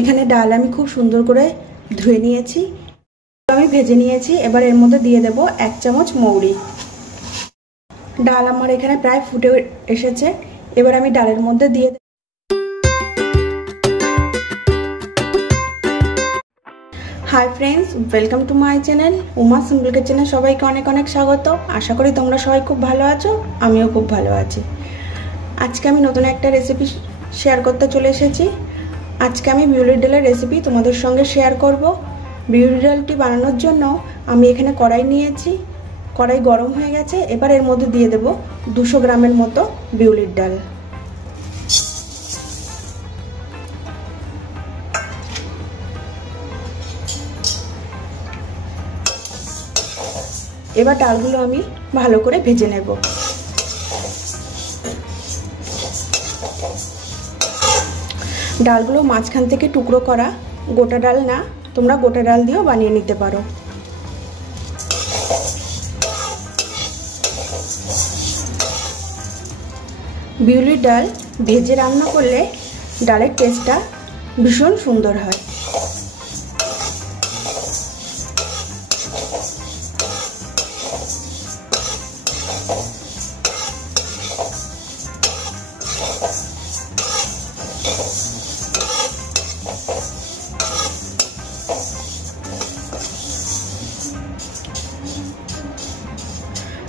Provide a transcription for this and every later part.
এখানে ডাল আমি খুব সুন্দর করে ধুয়ে নিয়েছি, আমি ভেজে নিয়েছি। এবার এর মধ্যে দিয়ে দেব 1 চামচ মৌরি। ডাল আমার এখানে প্রায় ফুটে এসেছে, এবার আমি ডালের মধ্যে দিয়ে দেব। Hi friends, welcome to my channel Uma simple কিচেনে সবাইকে অনেক অনেক স্বাগত। আশা করি তোমরা সবাই খুব ভালো আছো, আমিও খুব ভালো আছি। আজকে আমি নতুন একটা রেসিপি শেয়ার করতে চলে এসেছি। আজকে আমি বিউলির ডালের রেসিপি তোমাদের সঙ্গে শেয়ার করব। বিউলির ডালটি বানানোর জন্য আমি এখানে কড়াই নিয়েছি, কড়াই গরম হয়ে গেছে। এবার এর মধ্যে দিয়ে দেব 200 গ্রামের মতো বিউলির ডাল। এবার ডালগুলো আমি ভালো করে ভেজে নেব। ডালগুলো মাঝখান থেকে টুকরো করা, গোটা ডাল না, তোমরা গোটা ডাল দিয়েও বানিয়ে নিতে পারো। বিউলির ডাল ভেজে রান্না করলে ডালের টেস্টটা ভীষণ সুন্দর হয়।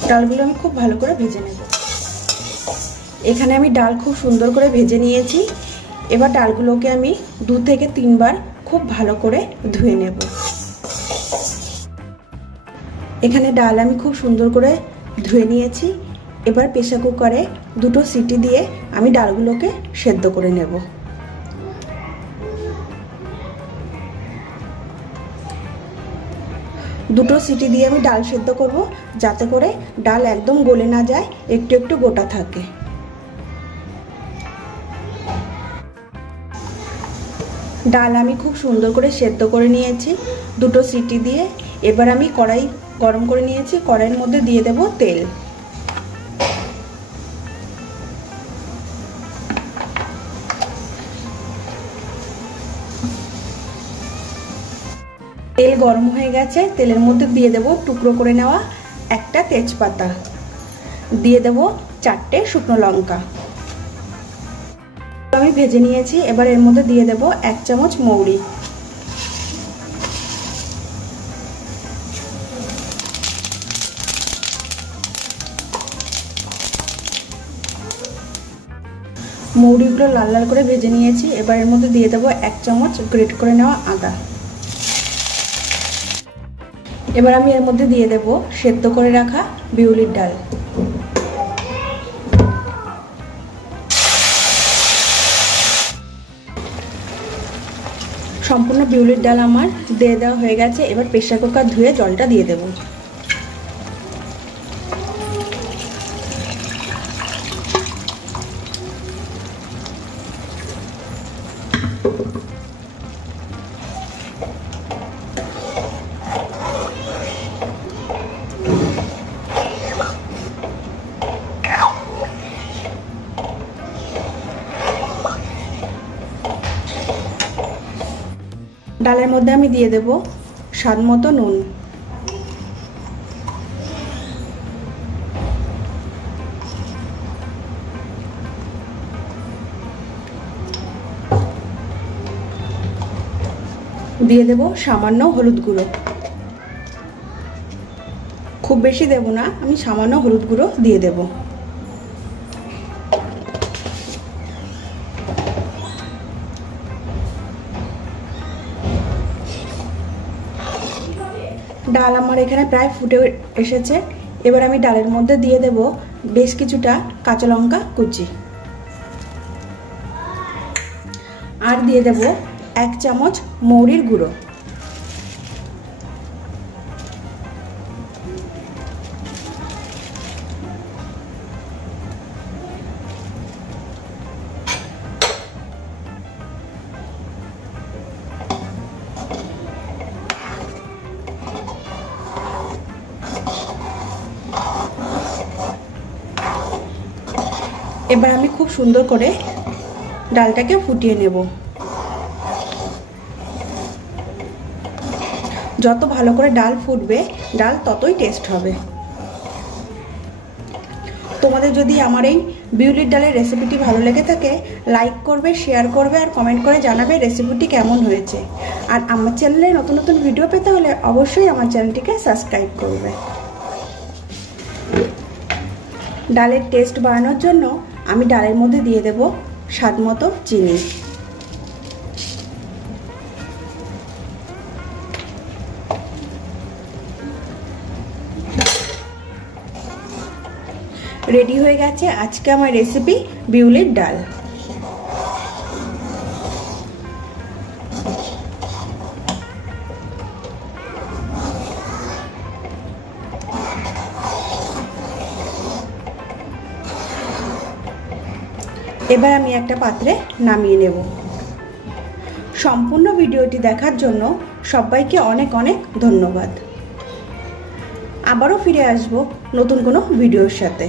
ডালগুলো আমি খুব ভালো করে ভেজে নেব। এখানে আমি ডাল খুব সুন্দর করে ভেজে নিয়েছি। এবার ডালগুলোকে আমি 2 থেকে 3 বার খুব ভালো করে ধুয়ে নেব। এখানে ডাল আমি খুব সুন্দর করে ধুয়ে নিয়েছি। এবার প্রেসার কুকারে 2টো সিটি দিয়ে আমি ডালগুলোকে সেদ্ধ করে নেব। দুটো সিটি দিয়ে আমি ডাল সেদ্ধ করব, যাতে করে ডাল একদম গলে না যায়, একটু একটু গোটা থাকে। ডাল আমি খুব সুন্দর করে সেদ্ধ করে নিয়েছি 2টো সিটি দিয়ে। এবার আমি কড়াই গরম করে নিয়েছি, কড়াইয়ের মধ্যে দিয়ে দেব তেল। তেল গরম হয়ে গেছে, তেলের মধ্যে দিয়ে দেব টুকরো করে নেওয়া একটা তেজপাতা, দিয়ে দেব 4টে শুকনো লঙ্কা আমি ভেজে নিয়েছি। এবার এর মধ্যে দিয়ে দেব 1 চামচ মৌরি। মৌরিগুলো লাল লাল করে ভেজে নিয়েছি। এবার এর মধ্যে দিয়ে দেব 1 চামচ গ্রেট করে নেওয়া আদা। এবার আমি এর মধ্যে দিয়ে দেব সেদ্ধ করে রাখা বিউলির ডাল। সম্পূর্ণ বিউলির ডাল আমার দিয়ে দেওয়া হয়ে গেছে। এবার প্রেসার কুকার ধুয়ে জলটা দিয়ে দেব। ডালের মধ্যে আমি দিয়ে দেব স্বাদ মতো নুন। দিয়ে দেব সামান্য হলুদ গুঁড়ো, খুব বেশি দেব না, আমি সামান্য হলুদ গুঁড়ো দিয়ে দেব। ডাল আমার এখানে প্রায় ফুটে এসেছে। এবার আমি ডালের মধ্যে দিয়ে দেব বেশ কিছুটা কাঁচা লঙ্কা কুচি, আর দিয়ে দেব 1 চামচ মৌরির গুঁড়ো। এবার আমি খুব সুন্দর করে ডালটাকে ফুটিয়ে নেব। যত ভালো করে ডাল ফুটবে ডাল ততই টেস্ট হবে। তোমাদের যদি আমার এই বিউলির ডালের রেসিপিটি ভালো লেগে থাকে লাইক করবে, শেয়ার করবে আর কমেন্ট করে জানাবে রেসিপিটি কেমন হয়েছে। আর আমার চ্যানেলে নতুন নতুন ভিডিও পেতে হলে অবশ্যই আমার চ্যানেলটিকে সাবস্ক্রাইব করবে। ডালের টেস্ট বাড়ানোর জন্য আমি ডালের মধ্যে দিয়ে দেব স্বাদ মতো চিনি। রেডি হয়ে গেছে আজকে আমার রেসিপি বিউলির ডাল। এবার আমি একটা পাত্রে নামিয়ে নেব। সম্পূর্ণ ভিডিওটি দেখার জন্য সবাইকে অনেক অনেক ধন্যবাদ। আবারও ফিরে আসব নতুন কোনো ভিডিওর সাথে।